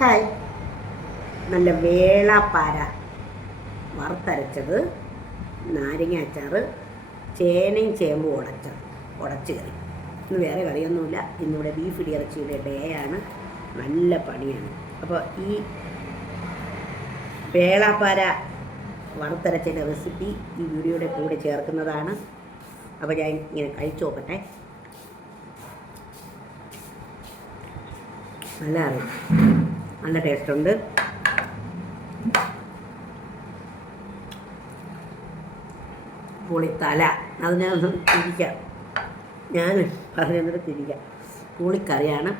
Hi. നല്ല വേളാപ്പാര വറുത്തരച്ചത്, നാരങ്ങ അച്ചാർ, ചേനയും ചേമ്പും ഉടച്ച് കറി. ഇന്ന് വേറെ കറിയൊന്നുമില്ല. ഇന്നിവിടെ ബീഫ് ഇറച്ചിയുടെ ഡേ ആണ്. നല്ല പണിയാണ്. അപ്പോൾ ഈ വേളാപ്പാര വറുത്തരച്ചതിൻ്റെ റെസിപ്പി ഈ വീഡിയോയുടെ കൂടെ ചേർക്കുന്നതാണ്. അപ്പോൾ ഞാൻ ഇങ്ങനെ കഴിച്ചു നോക്കട്ടെ. നല്ല ടേസ്റ്റുണ്ട്. പുളിത്തല അത് ഞാനൊന്ന് തിരിക്കാം. ഞാൻ പറഞ്ഞിട്ട് തിരിക്കാം. പുളിക്കറിയാണ്.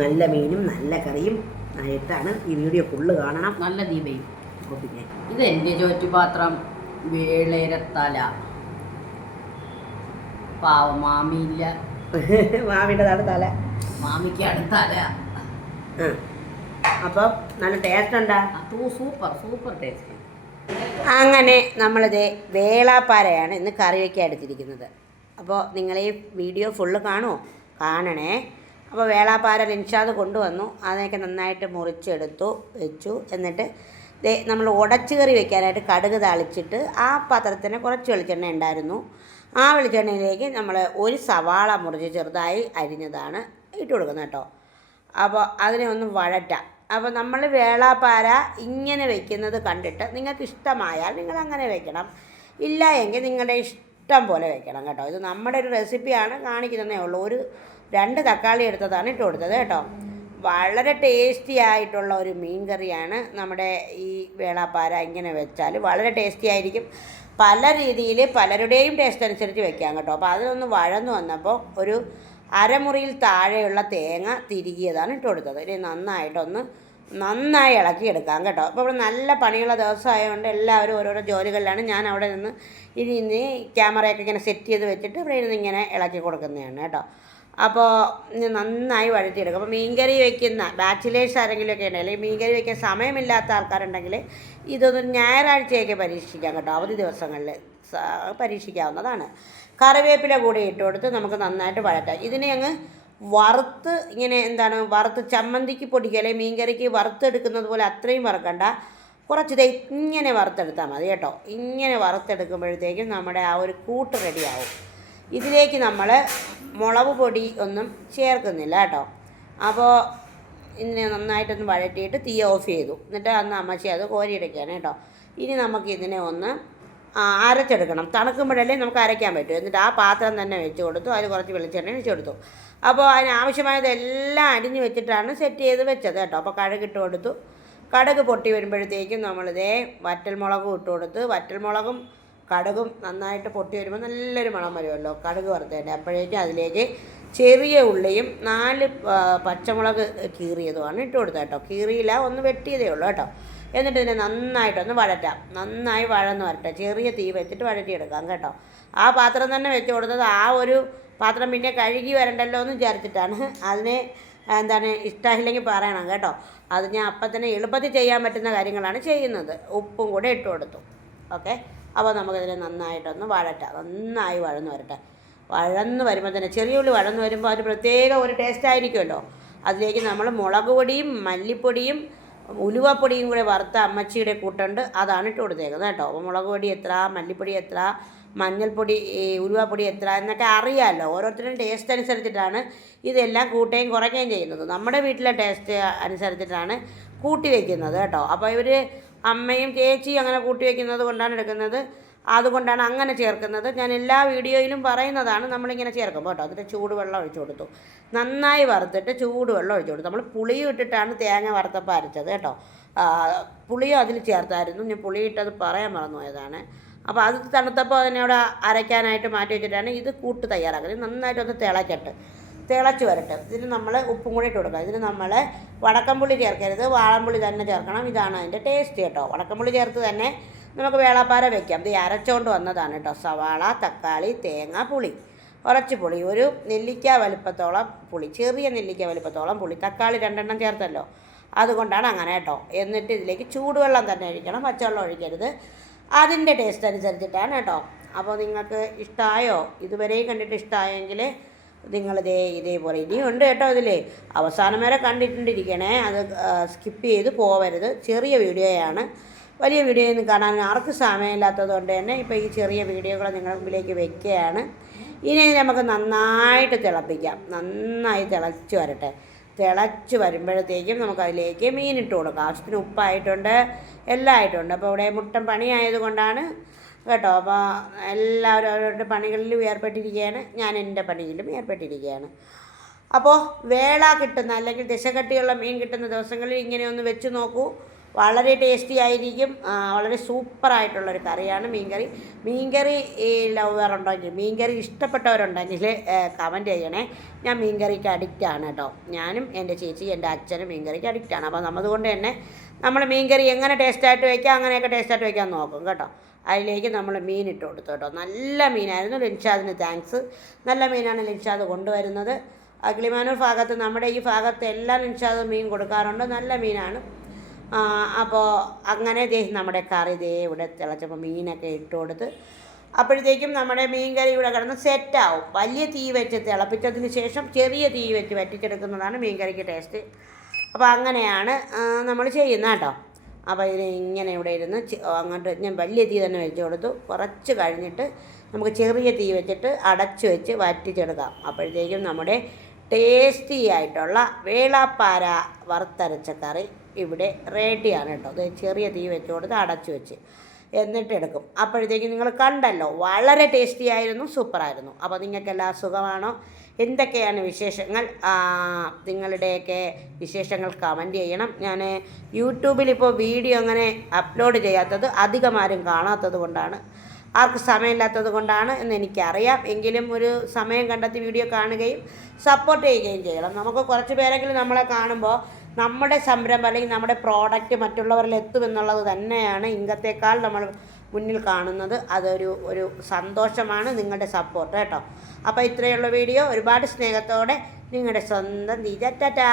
നല്ല മീനും നല്ല കറിയും ആയിട്ടാണ് ഈ വീഡിയോ ഫുള്ള് കാണണം. നല്ല ദീപയും ഒപ്പിക്കാൻ. ഇതെൻ്റെ ചോറ്റുപാത്രം വേളേരത്തല. പാവം മാമിയില്ല. മാമിൻ്റെതാണ് തല. മാമിക്കാണ് തല. അപ്പം നല്ല ടേസ്റ്റ് ഉണ്ടാ. Super taste. അങ്ങനെ നമ്മളിത് വേളാപ്പാരയാണ് ഇന്ന് കറി വയ്ക്കാൻ എടുത്തിരിക്കുന്നത്. അപ്പോൾ നിങ്ങൾ ഈ വീഡിയോ ഫുള്ള് കാണണേ. അപ്പോൾ വേളാപ്പാര റിൻഷാദ് കൊണ്ടുവന്നു. അതിനൊക്കെ നന്നായിട്ട് വെച്ചു. എന്നിട്ട് നമ്മൾ ഉടച്ചു കറി വെക്കാനായിട്ട് കടുക് താളിച്ചിട്ട് ആ പാത്രത്തിന് കുറച്ച് വെളിച്ചെണ്ണ ഉണ്ടായിരുന്നു. ആ വെളിച്ചെണ്ണയിലേക്ക് നമ്മൾ ഒരു സവാള മുറിച്ച് ചെറുതായി അരിഞ്ഞതാണ് ഇട്ട് കൊടുക്കുന്നത് കേട്ടോ. അപ്പോൾ അതിനെ ഒന്ന് വഴറ്റാം. അപ്പോൾ നമ്മൾ വേളാപ്പാര ഇങ്ങനെ വെക്കുന്നത് കണ്ടിട്ട് നിങ്ങൾക്ക് ഇഷ്ടമായാൽ നിങ്ങൾ അങ്ങനെ വെക്കണം. ഇല്ല എങ്കിൽ നിങ്ങളുടെ ഇഷ്ടം പോലെ വെക്കണം കേട്ടോ. ഇത് നമ്മുടെ ഒരു റെസിപ്പിയാണ്, കാണിക്കുന്നതേ ഉള്ളൂ. 2 തക്കാളി എടുത്തതാണ് ഇട്ട് കൊടുത്തത് കേട്ടോ. വളരെ ടേസ്റ്റി ആയിട്ടുള്ള ഒരു മീൻ കറിയാണ് നമ്മുടെ ഈ വേളാപ്പാര. ഇങ്ങനെ വെച്ചാൽ വളരെ ടേസ്റ്റി ആയിരിക്കും. പല രീതിയിൽ പലരുടെയും ടേസ്റ്റ് അനുസരിച്ച് വെക്കാം കേട്ടോ. അപ്പോൾ അതിനൊന്ന് വഴന്നു വന്നപ്പോൾ ഒരു അരമുറിയിൽ താഴെയുള്ള തേങ്ങ തിരികിയതാണ് ഇട്ട് കൊടുത്തത്. ഇനി നന്നായി ഇളക്കിയെടുക്കാം കേട്ടോ. അപ്പോൾ ഇവിടെ നല്ല പണിയുള്ള ദിവസമായതുകൊണ്ട് എല്ലാവരും ഓരോരോ ജോലികളിലാണ്. ഞാൻ അവിടെ നിന്ന് ഇനി ക്യാമറയൊക്കെ ഇങ്ങനെ സെറ്റ് ചെയ്ത് വെച്ചിട്ട് ഇവിടെ ഇരുന്ന് ഇങ്ങനെ ഇളക്കി കൊടുക്കുന്നതാണ് കേട്ടോ. അപ്പോൾ നന്നായി വഴറ്റിയെടുക്കും. അപ്പോൾ മീൻകറി വയ്ക്കുന്ന ബാച്ചിലേഴ്സ് ആരെങ്കിലുമൊക്കെ ഉണ്ടെങ്കിൽ, അല്ലെങ്കിൽ മീൻകറി വയ്ക്കാൻ സമയമില്ലാത്ത ആൾക്കാരുണ്ടെങ്കിൽ ഇതൊന്ന് ഞായറാഴ്ചയൊക്കെ പരീക്ഷിക്കാം കേട്ടോ. അവധി ദിവസങ്ങളിൽ പരീക്ഷിക്കാവുന്നതാണ്. കറിവേപ്പില കൂടി ഇട്ട് കൊടുത്ത് നമുക്ക് നന്നായിട്ട് വഴറ്റാം. ഇതിനെ അങ്ങ് വറുത്ത് വറുത്ത് ചമ്മന്തിക്ക് പൊടിക്കുക, അല്ലെങ്കിൽ മീൻകറിക്ക് വറുത്തെടുക്കുന്നത് പോലെ അത്രയും വറുക്കണ്ട. കുറച്ച് ഇങ്ങനെ വറുത്തെടുത്താൽ മതി കേട്ടോ. ഇങ്ങനെ വറുത്തെടുക്കുമ്പോഴത്തേക്കും നമ്മുടെ ആ ഒരു കൂട്ട് റെഡിയാവും. ഇതിലേക്ക് നമ്മൾ മുളക് പൊടി ഒന്നും ചേർക്കുന്നില്ല കേട്ടോ. അപ്പോൾ ഇതിനെ നന്നായിട്ടൊന്ന് വഴറ്റിയിട്ട് തീ ഓഫ് ചെയ്തു. എന്നിട്ട് അമ്മച്ചി അത് കോരിയെടുക്കുകയാണ് കേട്ടോ. ഇനി നമുക്ക് ഇതിനെ ഒന്ന് അരച്ചെടുക്കണം. തണുക്കുമ്പോഴല്ലേ നമുക്ക് അരയ്ക്കാൻ പറ്റും. എന്നിട്ട് ആ പാത്രം തന്നെ വെച്ച് കൊടുത്തു. അതിൽ കുറച്ച് വെളിച്ചെണ്ണ വെച്ച് കൊടുത്തു. അപ്പോൾ അതിനാവശ്യമായതെല്ലാം അരിഞ്ഞ് വെച്ചിട്ടാണ് സെറ്റ് ചെയ്ത് വെച്ചത് കേട്ടോ. അപ്പോൾ കടുകിട്ട് കൊടുത്തു. കടുക് പൊട്ടി വരുമ്പോഴത്തേക്കും നമ്മളിതേ വറ്റൽമുളകും ഇട്ട് കൊടുത്ത്, വറ്റൽമുളകും കടുകും നന്നായിട്ട് പൊട്ടി വരുമ്പോൾ നല്ലൊരു മണം വരുമല്ലോ കടുക് വറുത്തതിൻ്റെ. അപ്പോഴേക്കും അതിലേക്ക് ചെറിയ ഉള്ളിയും 4 പച്ചമുളക് കീറിയതുമാണ് ഇട്ട് കൊടുത്തത് കേട്ടോ. കീറിയില്ല, ഒന്ന് വെട്ടിയതേ ഉള്ളൂ കേട്ടോ. എന്നിട്ട് ഇതിനെ നന്നായിട്ടൊന്ന് വഴറ്റാം. നന്നായി വഴന്ന് വരട്ടെ. ചെറിയ തീ വെച്ചിട്ട് വഴറ്റിയെടുക്കാം കേട്ടോ. ആ പാത്രം തന്നെ വെച്ച് കൊടുത്തത് ആ ഒരു പാത്രം പിന്നെ കഴുകി വരണ്ടല്ലോ എന്ന് വിചാരിച്ചിട്ടാണ്. അതിനെ ഇഷ്ടമില്ലെങ്കിൽ പറയണം കേട്ടോ. അത് ഞാൻ അപ്പം തന്നെ എളുപ്പത്തിൽ ചെയ്യാൻ പറ്റുന്ന കാര്യങ്ങളാണ് ചെയ്യുന്നത്. ഉപ്പും കൂടെ ഇട്ട് കൊടുത്തു. ഓക്കെ. അപ്പോൾ നമുക്കതിനെ നന്നായിട്ടൊന്ന് വഴറ്റാം. നന്നായി വഴന്ന് വരട്ടെ. വഴന്ന് വരുമ്പോൾ തന്നെ ചെറിയ ഉള്ളി വഴന്ന് വരുമ്പോൾ അതിന് പ്രത്യേക ഒരു ടേസ്റ്റ് ആയിരിക്കുമല്ലോ. അതിലേക്ക് നമ്മൾ മുളക് പൊടിയും മല്ലിപ്പൊടിയും ഉലുവപ്പൊടിയും കൂടെ വറുത്ത അമ്മച്ചിയുടെ കൂട്ടുണ്ട്, അതാണ് ഇട്ട് കൊടുത്തേക്കുന്നത് കേട്ടോ. അപ്പോൾ മുളക് പൊടി എത്ര, മല്ലിപ്പൊടി എത്ര, മഞ്ഞൾപ്പൊടി, ഉലുവപ്പൊടി എത്ര എന്നൊക്കെ അറിയാമല്ലോ. ഓരോരുത്തരും ടേസ്റ്റ് അനുസരിച്ചിട്ടാണ് ഇതെല്ലാം കൂട്ടുകയും കുറയ്ക്കുകയും ചെയ്യുന്നത്. നമ്മുടെ വീട്ടിലെ ടേസ്റ്റ് അനുസരിച്ചിട്ടാണ് കൂട്ടി വയ്ക്കുന്നത് കേട്ടോ. അപ്പോൾ ഇവർ അമ്മയും ചേച്ചിയും അങ്ങനെ കൂട്ടി വയ്ക്കുന്നത് കൊണ്ടാണ് എടുക്കുന്നത്. അതുകൊണ്ടാണ് അങ്ങനെ ചേർക്കുന്നത്. ഞാൻ എല്ലാ വീഡിയോയിലും പറയുന്നതാണ് നമ്മളിങ്ങനെ ചേർക്കുമ്പോൾ കേട്ടോ. അതിൻ്റെ ചൂടുവെള്ളം ഒഴിച്ചു കൊടുത്തു. നന്നായി വറുത്തിട്ട് ചൂടുവെള്ളം ഒഴിച്ചു കൊടുത്തു. നമ്മൾ പുളിയും ഇട്ടിട്ടാണ് തേങ്ങ വറുത്തപ്പോൾ അരച്ചത് കേട്ടോ. പുളിയും അതിൽ ചേർത്തായിരുന്നു. ഞാൻ പുളിയിട്ടത് പറയാൻ മറന്നുപോയതാണ്. അപ്പോൾ അത് തണുത്തപ്പോൾ അതിനോട് അരയ്ക്കാനായിട്ട് മാറ്റി വെച്ചിട്ടാണ് ഇത് കൂട്ട് തയ്യാറാക്കുന്നത്. നന്നായിട്ടൊന്ന് തിളച്ച് വരട്ടെ. ഇതിന് നമ്മൾ ഉപ്പും കൂടി ഇട്ട് കൊടുക്കാം. ഇതിന് നമ്മൾ വടക്കംപുളി ചേർക്കരുത്, വാളംപുളി തന്നെ ചേർക്കണം. ഇതാണ് അതിൻ്റെ ടേസ്റ്റ് കേട്ടോ. വടക്കംപുളി ചേർത്ത് തന്നെ നമുക്ക് വേളാപ്പാര വയ്ക്കാം. ഇത് അരച്ചുകൊണ്ട് വന്നതാണ് കേട്ടോ. സവാള, തക്കാളി, തേങ്ങ, പുളി, കുറച്ച് പുളി, ഒരു നെല്ലിക്ക വലുപ്പത്തോളം പുളി, ചെറിയ നെല്ലിക്ക വലുപ്പത്തോളം പുളി, തക്കാളി 2 എണ്ണം ചേർത്തല്ലോ, അതുകൊണ്ടാണ് അങ്ങനെ കേട്ടോ. എന്നിട്ട് ഇതിലേക്ക് ചൂടുവെള്ളം തന്നെ ഒഴിക്കണം, പച്ചവെള്ളം ഒഴിക്കരുത്. അതിൻ്റെ ടേസ്റ്റ് അനുസരിച്ചിട്ടാണ് കേട്ടോ. അപ്പോൾ നിങ്ങൾക്ക് ഇഷ്ടമായോ? ഇതുവരെയും കണ്ടിട്ട് ഇഷ്ടമായെങ്കിൽ ഇതേപോലെ ഇനിയുണ്ട് കേട്ടോ ഇതിൽ. അവസാനം വരെ കണ്ടിട്ടുണ്ടിരിക്കണേ, അത് സ്കിപ്പ് ചെയ്ത് പോവരുത്. ചെറിയ വീഡിയോയാണ്, വലിയ വീഡിയോ ഒന്നും കാണാൻ ആർക്കും സമയമില്ലാത്തത് കൊണ്ട് തന്നെ ഇപ്പോൾ ഈ ചെറിയ വീഡിയോകൾ നിങ്ങളുടെ മുമ്പിലേക്ക് വെക്കുകയാണ്. ഇനി നമുക്ക് നന്നായിട്ട് തിളപ്പിക്കാം. നന്നായി തിളച്ച് വരട്ടെ. തിളച്ച് വരുമ്പോഴത്തേക്കും നമുക്കതിലേക്ക് മീനിട്ട് കൊടുക്കാം. ആവശ്യത്തിന് ഉപ്പായിട്ടുണ്ട്, എല്ലാം ആയിട്ടുണ്ട്. അപ്പോൾ ഇവിടെ മുട്ടൻ പണിയായതുകൊണ്ടാണ് കേട്ടോ. അപ്പോൾ എല്ലാവരും അവരവരുടെ പണികളിലും ഏർപ്പെട്ടിരിക്കുകയാണ്, ഞാൻ എൻ്റെ പണിയിലും ഏർപ്പെട്ടിരിക്കുകയാണ്. അപ്പോൾ വേള കിട്ടുന്ന അല്ലെങ്കിൽ ദശകട്ടിയുള്ള മീൻ കിട്ടുന്ന ദിവസങ്ങളിൽ ഇങ്ങനെ ഒന്ന് വെച്ച് നോക്കൂ. വളരെ ടേസ്റ്റി ആയിരിക്കും. വളരെ സൂപ്പറായിട്ടുള്ളൊരു കറിയാണ് മീൻകറി. മീൻകറി ഈ ലവറുണ്ടെങ്കിൽ, മീൻകറി ഇഷ്ടപ്പെട്ടവരുണ്ടെങ്കിൽ കമൻറ്റ് ചെയ്യണേ. ഞാൻ മീൻകറിക്ക് അഡിക്റ്റാണ് കേട്ടോ. ഞാനും എൻ്റെ ചേച്ചി എൻ്റെ അച്ഛനും മീൻകറിക്ക് അഡിക്റ്റാണ്. അപ്പോൾ അതുകൊണ്ട് തന്നെ നമ്മൾ മീൻകറി എങ്ങനെ ടേസ്റ്റായിട്ട് വയ്ക്കാം അങ്ങനെയൊക്കെ ടേസ്റ്റായിട്ട് വയ്ക്കാൻ നോക്കും കേട്ടോ. അതിലേക്ക് നമ്മൾ മീൻ ഇട്ട് കൊടുത്തു കേട്ടോ. നല്ല മീനായിരുന്നു. ലിൻഷാദിന് താങ്ക്സ്. നല്ല മീനാണ് ലിൻഷാദ് കൊണ്ടുവരുന്നത്. കിളിമാനൂർ ഭാഗത്ത്, നമ്മുടെ ഈ ഭാഗത്ത് എല്ലാം ലിൻഷാദ് മീൻ കൊടുക്കാറുണ്ട്. നല്ല മീനാണ്. അപ്പോൾ അങ്ങനെ നമ്മുടെ കറി ഇവിടെ തിളച്ചപ്പോൾ മീനൊക്കെ ഇട്ട് കൊടുത്ത് അപ്പോഴത്തേക്കും നമ്മുടെ മീൻ കറി ഇവിടെ കിടന്ന് സെറ്റാവും. വലിയ തീ വെച്ച് തിളപ്പിച്ചതിന് ശേഷം ചെറിയ തീ വെച്ച് വറ്റിച്ചെടുക്കുന്നതാണ് മീൻ കറിക്ക് ടേസ്റ്റ്. അപ്പോൾ അങ്ങനെയാണ് നമ്മൾ ചെയ്യുന്നത് കേട്ടോ. അപ്പോൾ ഇത് ഇങ്ങനെ ഇവിടെ ഇരുന്ന് അങ്ങോട്ട് ഞാൻ വലിയ തീ തന്നെ വെച്ച് കൊടുത്തു. കുറച്ച് കഴിഞ്ഞിട്ട് നമുക്ക് ചെറിയ തീ വെച്ചിട്ട് അടച്ച് വെച്ച് വറ്റിച്ചെടുക്കാം. അപ്പോഴത്തേക്കും നമ്മുടെ ടേസ്റ്റി ആയിട്ടുള്ള വേളാപ്പാര വറുത്തരച്ച കറി ഇവിടെ റെഡിയാണ് കേട്ടോ. അത് ചെറിയ തീ വെച്ച് കൊടുത്ത് അടച്ചു വെച്ച് എന്നിട്ടെടുക്കും. അപ്പോഴത്തേക്കും നിങ്ങൾ കണ്ടല്ലോ, വളരെ ടേസ്റ്റി ആയിരുന്നു, സൂപ്പറായിരുന്നു. അപ്പോൾ നിങ്ങൾക്കെല്ലാം സുഖമാണോ? എന്തൊക്കെയാണ് വിശേഷങ്ങൾ? നിങ്ങളുടെയൊക്കെ വിശേഷങ്ങൾ കമൻറ്റ് ചെയ്യണം. ഞാൻ യൂട്യൂബിലിപ്പോൾ വീഡിയോ അങ്ങനെ അപ്ലോഡ് ചെയ്യാത്തത് അധികം ആരും കാണാത്തത് കൊണ്ടാണ്, ആർക്ക് സമയമില്ലാത്തത് കൊണ്ടാണ് എന്ന് എനിക്കറിയാം. എങ്കിലും ഒരു സമയം കണ്ടെത്തി വീഡിയോ കാണുകയും സപ്പോർട്ട് ചെയ്യുകയും ചെയ്യണം. നമുക്ക് കുറച്ച് പേരെങ്കിലും നമ്മളെ കാണുമ്പോൾ നമ്മുടെ സംരംഭം അല്ലെങ്കിൽ നമ്മുടെ പ്രോഡക്റ്റ് മറ്റുള്ളവരിൽ എത്തുമെന്നുള്ളത് തന്നെയാണ് ഇംഗത്തേക്കാൾ നമ്മൾ മുന്നിൽ കാണുന്നത്. ഒരു സന്തോഷമാണ് നിങ്ങളുടെ സപ്പോർട്ട് കേട്ടോ. അപ്പോൾ ഇത്രയുള്ള വീഡിയോ. ഒരുപാട് സ്നേഹത്തോടെ നിങ്ങളുടെ സ്വന്തം ദീജ. ടാറ്റാ.